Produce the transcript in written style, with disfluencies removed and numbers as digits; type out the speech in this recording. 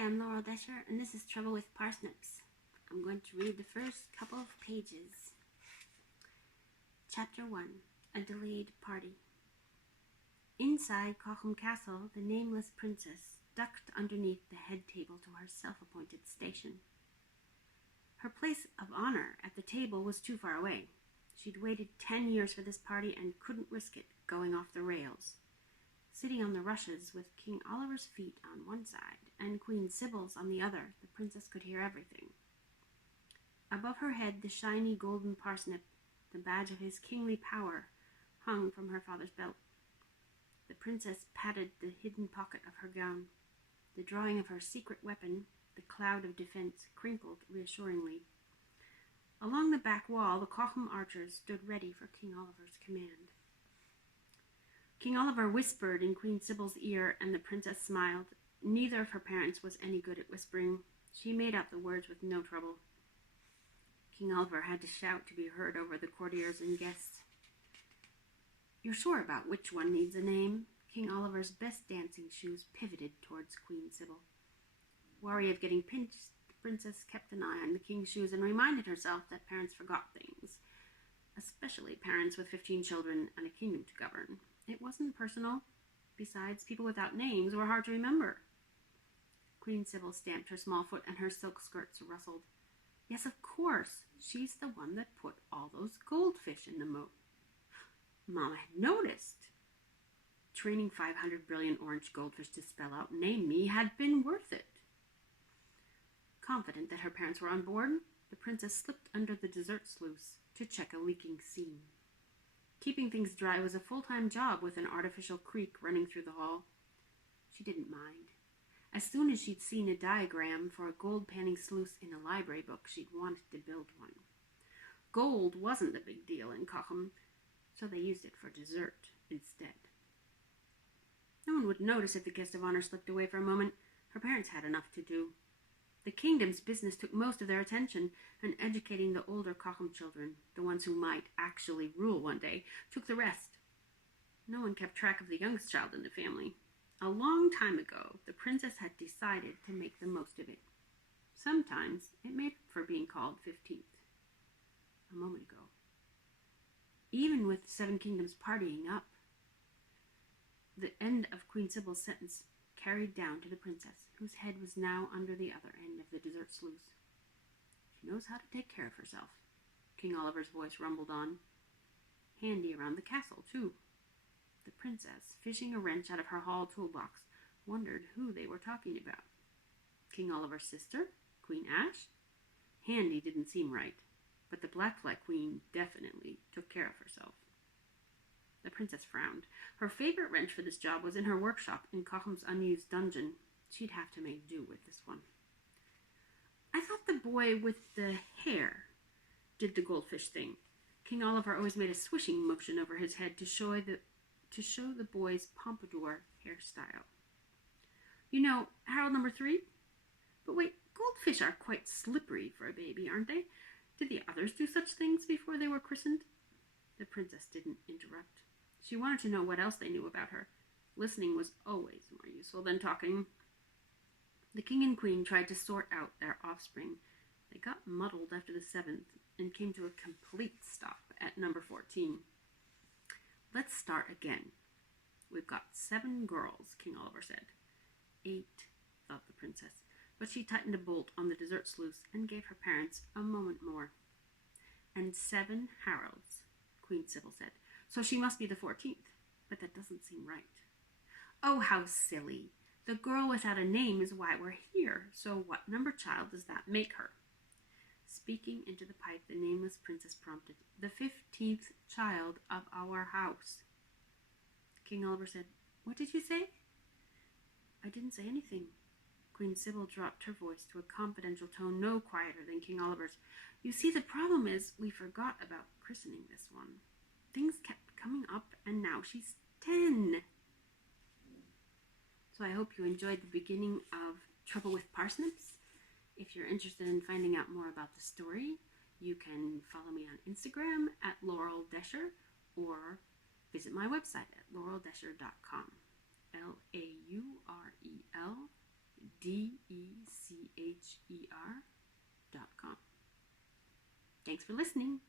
Hi, I'm Laurel Decher, and this is Trouble with Parsnips. I'm going to read the first couple of pages. Chapter 1, A Delayed Party. Inside Cochem Castle, the nameless princess ducked underneath the head table to her self-appointed station. Her place of honor at the table was too far away. She'd waited 10 years for this party and couldn't risk it going off the rails. Sitting on the rushes with King Oliver's feet on one side and Queen Sybil's on the other, the princess could hear everything. Above her head, the shiny golden parsnip, the badge of his kingly power, hung from her father's belt. The princess patted the hidden pocket of her gown. The drawing of her secret weapon, the cloud of defense, crinkled reassuringly. Along the back wall, the Cochem archers stood ready for King Oliver's command. King Oliver whispered in Queen Sybil's ear, and the princess smiled. Neither of her parents was any good at whispering. She made out the words with no trouble. King Oliver had to shout to be heard over the courtiers and guests. "You're sure about which one needs a name?" King Oliver's best dancing shoes pivoted towards Queen Sybil. Wary of getting pinched, the princess kept an eye on the king's shoes and reminded herself that parents forgot things, especially parents with 15 children and a kingdom to govern. It wasn't personal. Besides, people without names were hard to remember. Queen Sybil stamped her small foot and her silk skirts rustled. Yes, of course. She's the one that put all those goldfish in the moat. Mama had noticed. Training 500 brilliant orange goldfish to spell out "Name me" had been worth it. Confident that her parents were on board, the princess slipped under the dessert sluice to check a leaking seam. Keeping things dry was a full-time job with an artificial creek running through the hall. She didn't mind. As soon as she'd seen a diagram for a gold panning sluice in a library book, she'd wanted to build one. Gold wasn't the big deal in Cochem, so they used it for dessert instead. No one would notice if the guest of honor slipped away for a moment. Her parents had enough to do. The kingdom's business took most of their attention, and educating the older Cochem children, the ones who might actually rule one day, took the rest. No one kept track of the youngest child in the family. A long time ago, the princess had decided to make the most of it. Sometimes it made up for being called 15th. A moment ago. Even with the Seven Kingdoms partying up, the end of Queen Sybil's sentence carried down to the princess, whose head was now under the other end of the dessert sluice. She knows how to take care of herself, King Oliver's voice rumbled on. Handy around the castle, too. The princess, fishing a wrench out of her hall toolbox, wondered who they were talking about. King Oliver's sister? Queen Ash? Handy didn't seem right, but the Blackfly Queen definitely took care of herself. The princess frowned. Her favorite wrench for this job was in her workshop in Cochem's unused dungeon. She'd have to make do with this one. I thought the boy with the hair did the goldfish thing. King Oliver always made a swishing motion over his head to show the boy's pompadour hairstyle. You know, Harold number 3? But wait, goldfish are quite slippery for a baby, aren't they? Did the others do such things before they were christened? The princess didn't interrupt. She wanted to know what else they knew about her. Listening was always more useful than talking. The king and queen tried to sort out their offspring. They got muddled after the 7th and came to a complete stop at number 14. Let's start again. We've got 7 girls, King Oliver said. 8, thought the princess, but she tightened a bolt on the dessert sluice and gave her parents a moment more. And 7 Harolds, Queen Sybil said. So she must be the 14th, but that doesn't seem right. Oh, how silly. The girl without a name is why we're here, so what number child does that make her? Speaking into the pipe, the nameless princess prompted, the 15th child of our house. King Oliver said, What did you say? I didn't say anything. Queen Sybil dropped her voice to a confidential tone no quieter than King Oliver's. You see, the problem is we forgot about christening this one. Things kept coming up, and now she's 10. So I hope you enjoyed the beginning of Trouble with Parsnips. If you're interested in finding out more about the story, you can follow me on Instagram at Laurel Decher or visit my website at laureldecher.com. LaurelDecher. Thanks for listening.